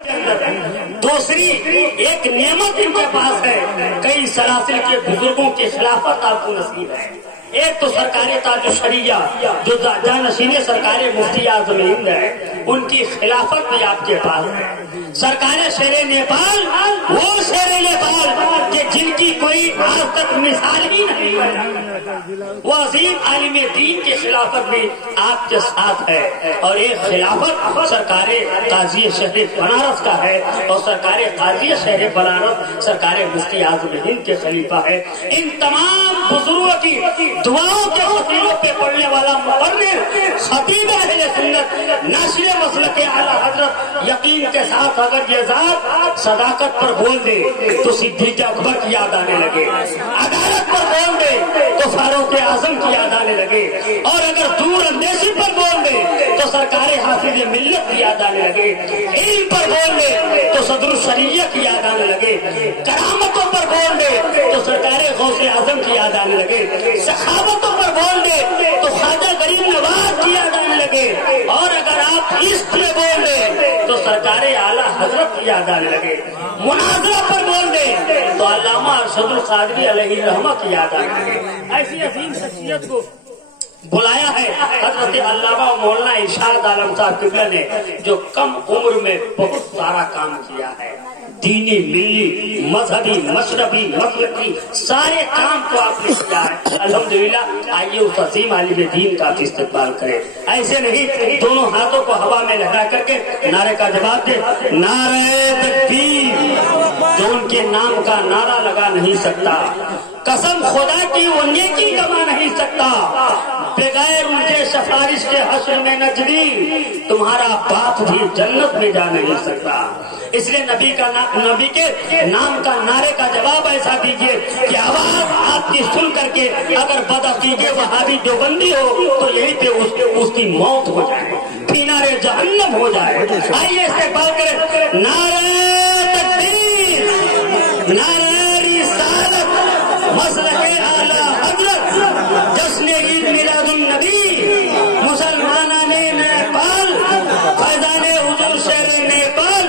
دوسری ایک نعمت ان کے پاس ہے، کئی سلاسل کے بزرگوں کی خلافت آپ کو نصیب ہے۔ ایک تو سرکار تاج الشریعہ جو جانشین سرکار مفتی اعظم ہند ہے، ان کی خلافت بھی آپ کے پاس ہے۔ سرکار شیر نیپال، وہ شیر نیپال کہ جن کی کوئی آج تک مثال ہی نہیں ہے، وہ عظیم عالم دین کی خلافت بھی آپ کے ساتھ ہے۔ اور ایک خلافت سرکار قاضی شہر بنارس کا ہے، اور سرکار قاضی شہر بنارس سرکار مفتی اعظم ہند کے خلیفہ ہے۔ ان تمام بزرگوں کی دعاؤں کے وسیلوں پہ پڑھنے والا مقرر خطیب اہل سنت ناشر مسلک اعلی حضرت یقین کے ساتھ اگر یہ ذات صداقت پر بول دے تو صدیق اکبر کی یاد آنے لگے، عدالت پر بول دے تو فاروق اعظم کی یاد آنے لگے، اور اگر دور اندیشی پر بول دے تو سرکار حافظ ملت کی یاد آنے لگے، علم پر بول دے تو صدر الشریعہ کی یاد آنے لگے، کرامتوں پر بول دے تو سرکار غوث اعظم کی یاد آنے لگے، سخاوتوں پر بول دے تو خواجہ غریب نواز کی یاد آنے لگے، اور اگر آپ عشق میں بول دے تو سرکار اعلی حضرت کی یاد آنے لگے، مناظرہ پر بول دے تو علامہ ارشد القادری علیہ الرحمہ کی یاد آنے لگے۔ ایسی عظیم شخصیت کو بلایا ہے حضرت علامہ مولانا ارشاد عالم صاحب قبلہ نے، جو کم عمر میں بہت سارا کام کیا ہے، دینی، ملی، مذہبی، مشربی، مسلکی سارے کام کو آپ نے کیا ہے۔ الحمدللہ آئیے اس عظیم عالم دین کا استقبال کریں، ایسے نہیں دونوں ہاتھوں کو ہوا میں لہرا کر کے نعرے کا جواب دے، نعرہ تکبیر، جو ان کے نام کا نعرہ لگا نہیں سکتا، قسم خدا کی وہ نیکی کما نہیں سکتا، بغیر ان کے سفارش کے حشر میں نجدی تمہارا باپ بھی جنت میں جا نہیں سکتا۔ اس لیے نبی کے نام کا نعرے کا جواب ایسا دیجیے کہ آواز آپ کی سن کر کے اگر بدعقیدے وہابی دیوبندی ہو تو یہی پہ اس کی موت ہو جائے، فینار جہنم ہو جائے۔ آئیے استقبال کریں، نعرہ تکبیر، نعرہ رسالت، مسلک اعلی حضرت، جشن عید میلاد النبی، مسلمانان نیپال، فیضان حضور شہر نیپال،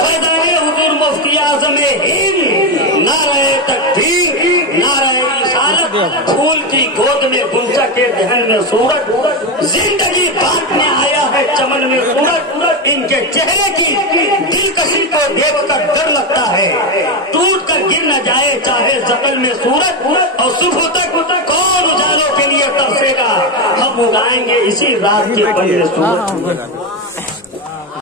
فیضان حضور مفتی اعظم ہند، نعرہ تکبیر، نعرہ رسالت، پھول کی گود میں گلچا کے دہن میں سورج، زندگی بانٹنے آیا ہے چمن میں سورج، ان کے چہرے کی دلکشی کو دیکھ کر ڈر لگتا ہے، ٹوٹ کر گر نہ جائے چاہے زقل میں سورج، اور صبح تک کون اجالوں کے لیے ترسے گا، ہم اگائیں گے اسی رات کے بنے سورج۔